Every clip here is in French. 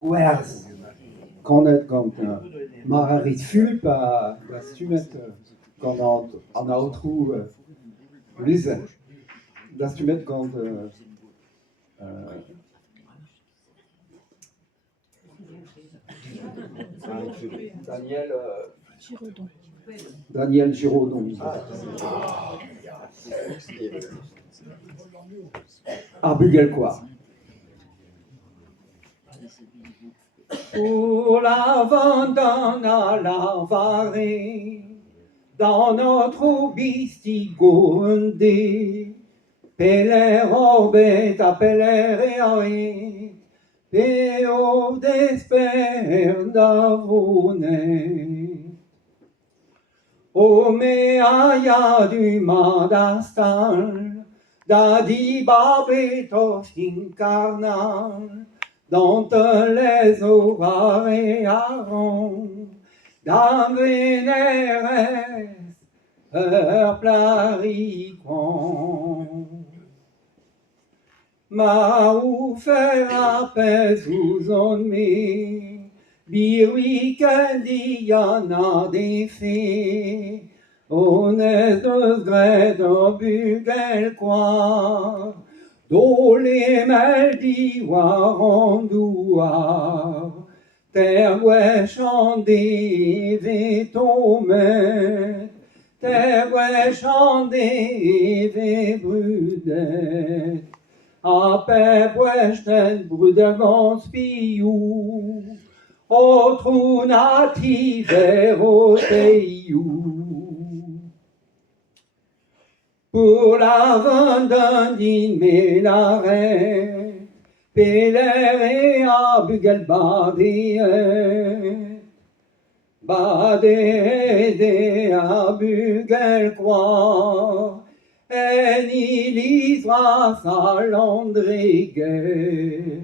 Whereas, quand Marit Fulp a stumet quand an outrou Luzen, da stumet quand Daniel Giraudon. Daniel Giraudon. Bugel quoi. Pour la vente à la varée, dans notre bistigonde, peler robet à peler et peo d'esper d'avouner. O me aya du madastal, da di babetos incarnal, dont les orares aron, da veneres plariquon. Ma ou fer apes ouzon me, biwi candiana de fe, onez deus gret o bugel quoi, dole mel diwar an douar, ter gwech an deve tomet, ter gwech an deve brudet, a pe bwechtet bruder gant spiou, o trou nativer o teiou. Pour la vende din melare, peler a bugel bade a bugel kwa, en ilisra salandreger,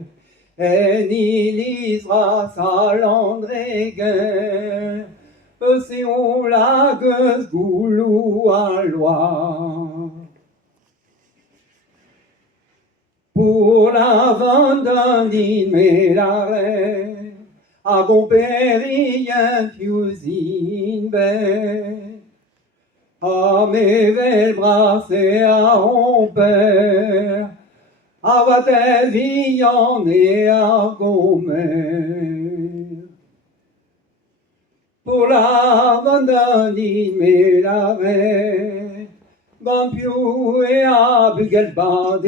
en ilisra salandreger, se on la gueuse goulou à loire. Pour la vente din melare, a gomperien piousin bet, a mevel brasse a romper, a vatel vian et a gomer. Pour la vente din melare, gant piou e a bugel bade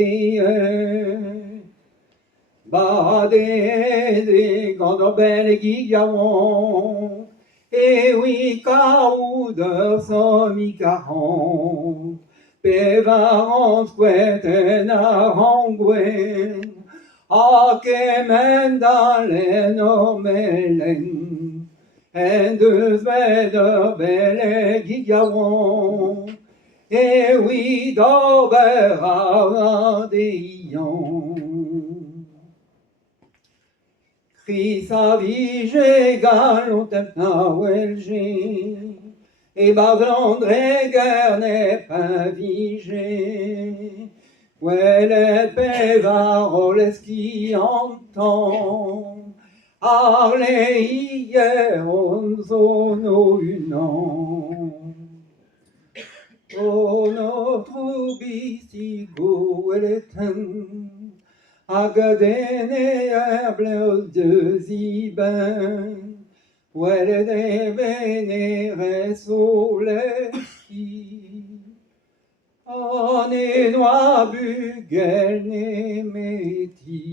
de gant o bel gigaron, e oui kaout ur somicaron, pevar skoueten ar angwen, a kemen dalen o melen, en deus bet ur bel gigaron, e oui d'ober a deion. Chris a vige galontet na welge, e bavlandreger ne pa vige, welet pevar o leski antan, ar le hier on zono unan. O notre bistigo weleten, hag dene bleus de ziben, welet e veneres o leski, an e noa bugel ne meti.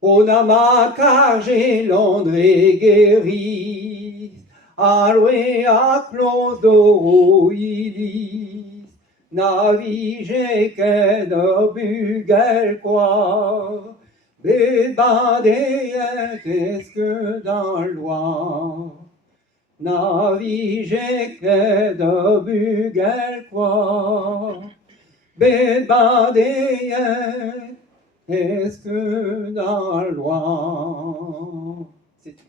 On a ma carge landre guéris, aloe a clodo ilis, navige ket ur bugel quoi, bet badeet eske dan loar. Navige ket ur bugel quoi, bet badeet eske dan loar. C'est tout.